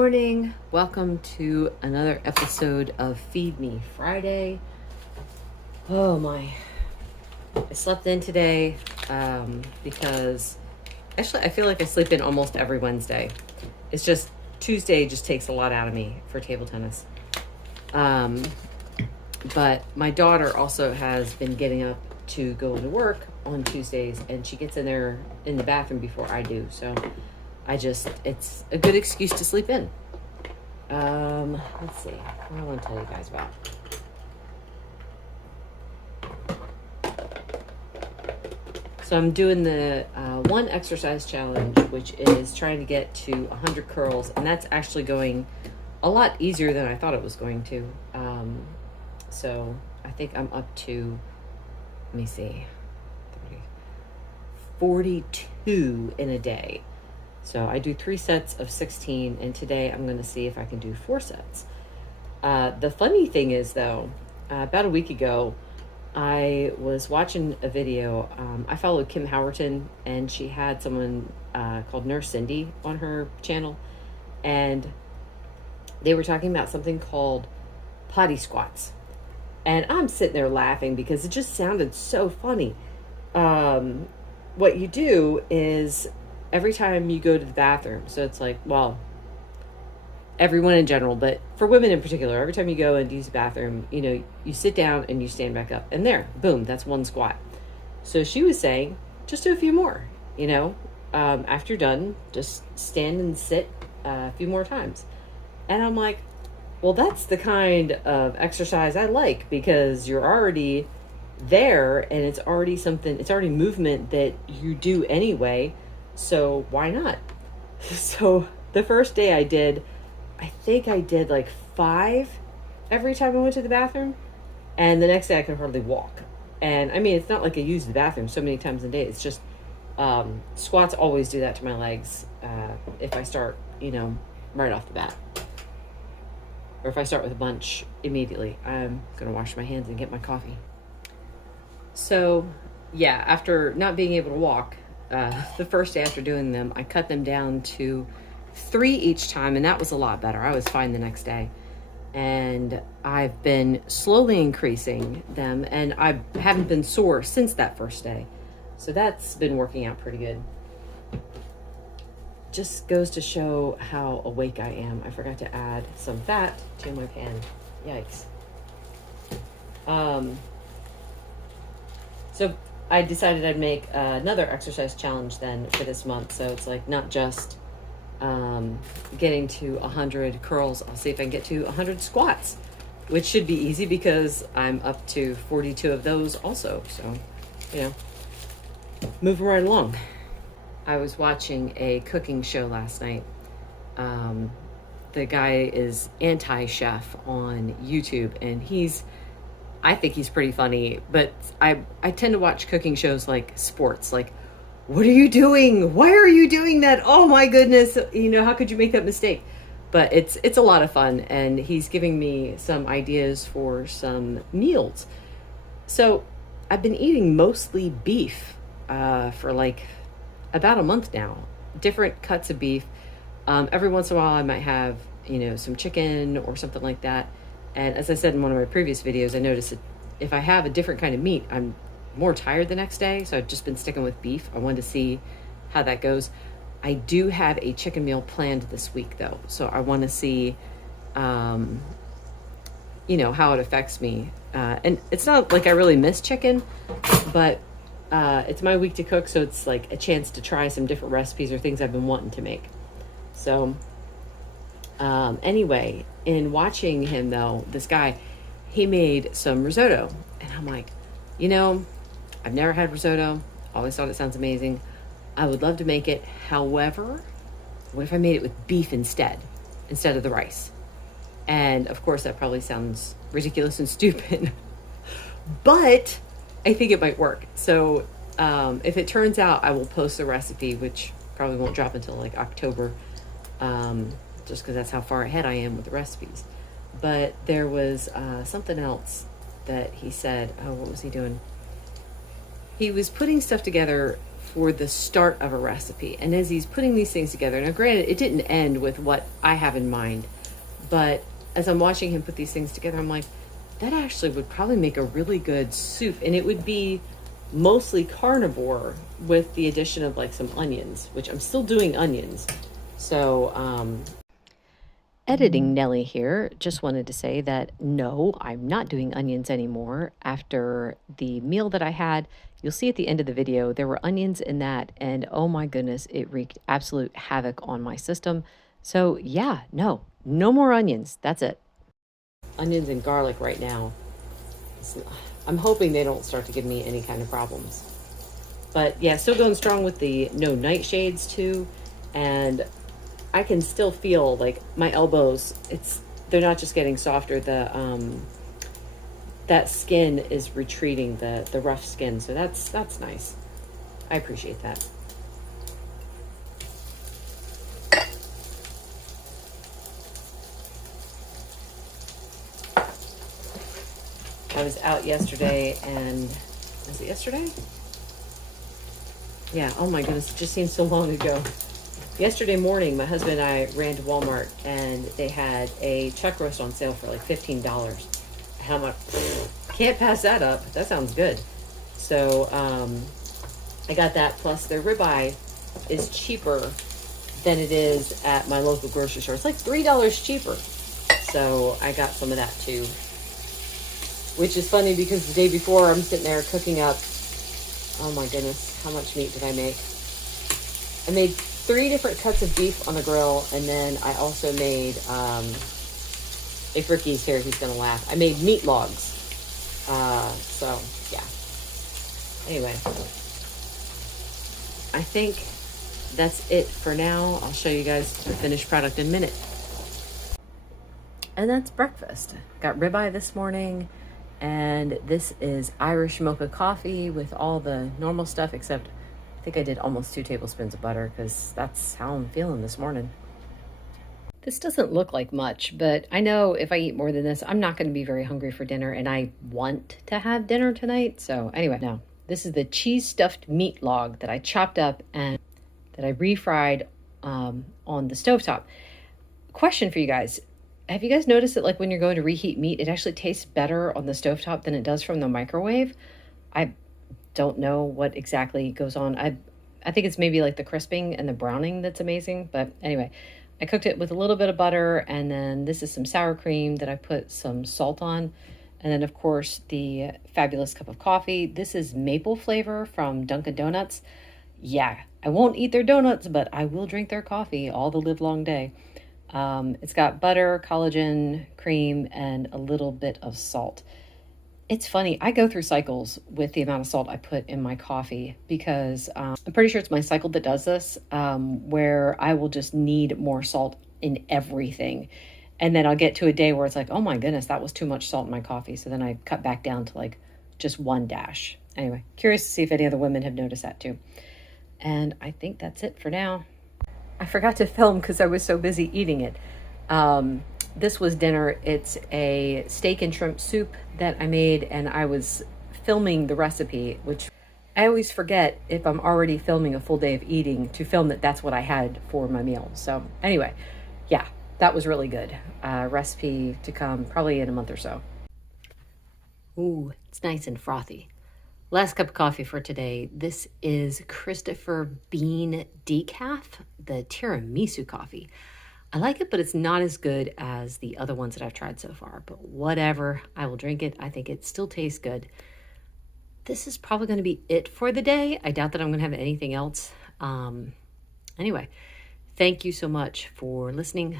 morning. Welcome to another episode of Feed Me Friday. Oh my. I slept in today because actually I feel like I sleep in almost every Wednesday. It's just Tuesday just takes a lot out of me for table tennis. But my daughter also has been getting up to go into work on Tuesdays, and she gets in there in the bathroom before I do. So it's a good excuse to sleep in. Let's see. What do I want to tell you guys about? So I'm doing the one exercise challenge, which is trying to get to 100 curls, and that's actually going a lot easier than I thought it was going to. So I think I'm up to, let me see, 42 in a day. So I do 3 sets of 16, and today I'm going to see if I can do 4 sets. The funny thing is, though, about a week ago, I was watching a video. I followed Kim Howerton, and she had someone called Nurse Cindy on her channel, and they were talking about something called Potty Squats. And I'm sitting there laughing because it just sounded so funny. What you do is every time you go to the bathroom, so it's like, well, everyone in general, but for women in particular, every time you go and use the bathroom, you sit down and you stand back up, and there, boom, that's 1 squat. So she was saying, just do a few more, after you're done, just stand and sit a few more times. And I'm like, well, that's the kind of exercise I like, because you're already there and it's already movement that you do anyway. So why not? So the first day I think I did like 5 every time I went to the bathroom. And the next day I could hardly walk. And I mean, it's not like I use the bathroom so many times a day. It's just squats always do that to my legs if I start, right off the bat. Or if I start with a bunch immediately. I'm going to wash my hands and get my coffee. So, yeah, after not being able to walk, the first day after doing them, I cut them down to 3 each time, and that was a lot better. I was fine the next day. And I've been slowly increasing them, and I haven't been sore since that first day. So that's been working out pretty good. Just goes to show how awake I am. I forgot to add some fat to my pan. Yikes. So I decided I'd make another exercise challenge then for this month. So it's like not just getting to 100 curls. I'll see if I can get to 100 squats, which should be easy because I'm up to 42 of those also. So, moving right along. I was watching a cooking show last night. The guy is anti-chef on YouTube, and I think he's pretty funny, but I tend to watch cooking shows like sports, like, what are you doing? Why are you doing that? Oh my goodness. How could you make that mistake? But it's a lot of fun, and he's giving me some ideas for some meals. So I've been eating mostly beef for like about a month now, different cuts of beef. Every once in a while I might have, some chicken or something like that. And as I said in one of my previous videos, I noticed that if I have a different kind of meat, I'm more tired the next day. So I've just been sticking with beef. I wanted to see how that goes. I do have a chicken meal planned this week though. So I want to see, how it affects me. And it's not like I really miss chicken, but it's my week to cook, so it's like a chance to try some different recipes or things I've been wanting to make. So anyway, in watching him though, this guy, he made some risotto, and I'm like, I've never had risotto. Always thought it sounds amazing. I would love to make it. However, what if I made it with beef instead of the rice? And of course that probably sounds ridiculous and stupid, but I think it might work. So if it turns out, I will post the recipe, which probably won't drop until like October, just because that's how far ahead I am with the recipes. But there was something else that he said. Oh, what was he doing? He was putting stuff together for the start of a recipe. And as he's putting these things together, now granted, it didn't end with what I have in mind, but as I'm watching him put these things together, I'm like, that actually would probably make a really good soup. And it would be mostly carnivore with the addition of like some onions, which I'm still doing onions. So, editing Nelly here, just wanted to say that no, I'm not doing onions anymore. After the meal that I had, you'll see at the end of the video, there were onions in that, and oh my goodness, it wreaked absolute havoc on my system. So yeah, no more onions. That's it. Onions and garlic right now. I'm hoping they don't start to give me any kind of problems. But yeah, still going strong with the no nightshades too. And I can still feel like my elbows, they're not just getting softer, that skin is retreating, the rough skin. So that's nice. I appreciate that. I was out yesterday and, was it yesterday? Yeah, oh my goodness, it just seems so long ago. Yesterday morning, my husband and I ran to Walmart and they had a chuck roast on sale for like $15. And I'm like, can't pass that up. That sounds good. So I got that, plus their ribeye is cheaper than it is at my local grocery store. It's like $3 cheaper. So I got some of that too. Which is funny because the day before I'm sitting there cooking up, oh my goodness, how much meat did I make? I made 3 different cuts of beef on the grill, and then I also made, if Ricky's here, he's gonna laugh. I made meat logs. So yeah. Anyway, I think that's it for now. I'll show you guys the finished product in a minute. And that's breakfast. Got ribeye this morning, and this is Irish mocha coffee with all the normal stuff, except I think I did almost 2 tablespoons of butter because that's how I'm feeling this morning. This doesn't look like much, but I know if I eat more than this, I'm not going to be very hungry for dinner, and I want to have dinner tonight. So anyway, now this is the cheese stuffed meat log that I chopped up and that I refried on the stovetop. Question for you guys. Have you guys noticed that like when you're going to reheat meat, it actually tastes better on the stovetop than it does from the microwave? I don't know what exactly goes on. I think it's maybe like the crisping and the browning that's amazing. But anyway, I cooked it with a little bit of butter, and then this is some sour cream that I put some salt on. And then of course the fabulous cup of coffee. This is maple flavor from Dunkin' Donuts. Yeah, I won't eat their donuts, but I will drink their coffee all the live long day. It's got butter, collagen, cream, and a little bit of salt. It's funny, I go through cycles with the amount of salt I put in my coffee because I'm pretty sure it's my cycle that does this, where I will just need more salt in everything. And then I'll get to a day where it's like, oh my goodness, that was too much salt in my coffee. So then I cut back down to like just 1 dash. Anyway, curious to see if any other women have noticed that too. And I think that's it for now. I forgot to film because I was so busy eating it. This was dinner. It's a steak and shrimp soup that I made, and I was filming the recipe, which I always forget if I'm already filming a full day of eating to film that that's what I had for my meal. So anyway, yeah, that was really good. Recipe to come probably in a month or so. Ooh, it's nice and frothy. Last cup of coffee for today. This is Christopher Bean Decaf, the tiramisu coffee. I like it, but it's not as good as the other ones that I've tried so far. But whatever, I will drink it. I think it still tastes good. This is probably going to be it for the day. I doubt that I'm going to have anything else. Anyway, thank you so much for listening.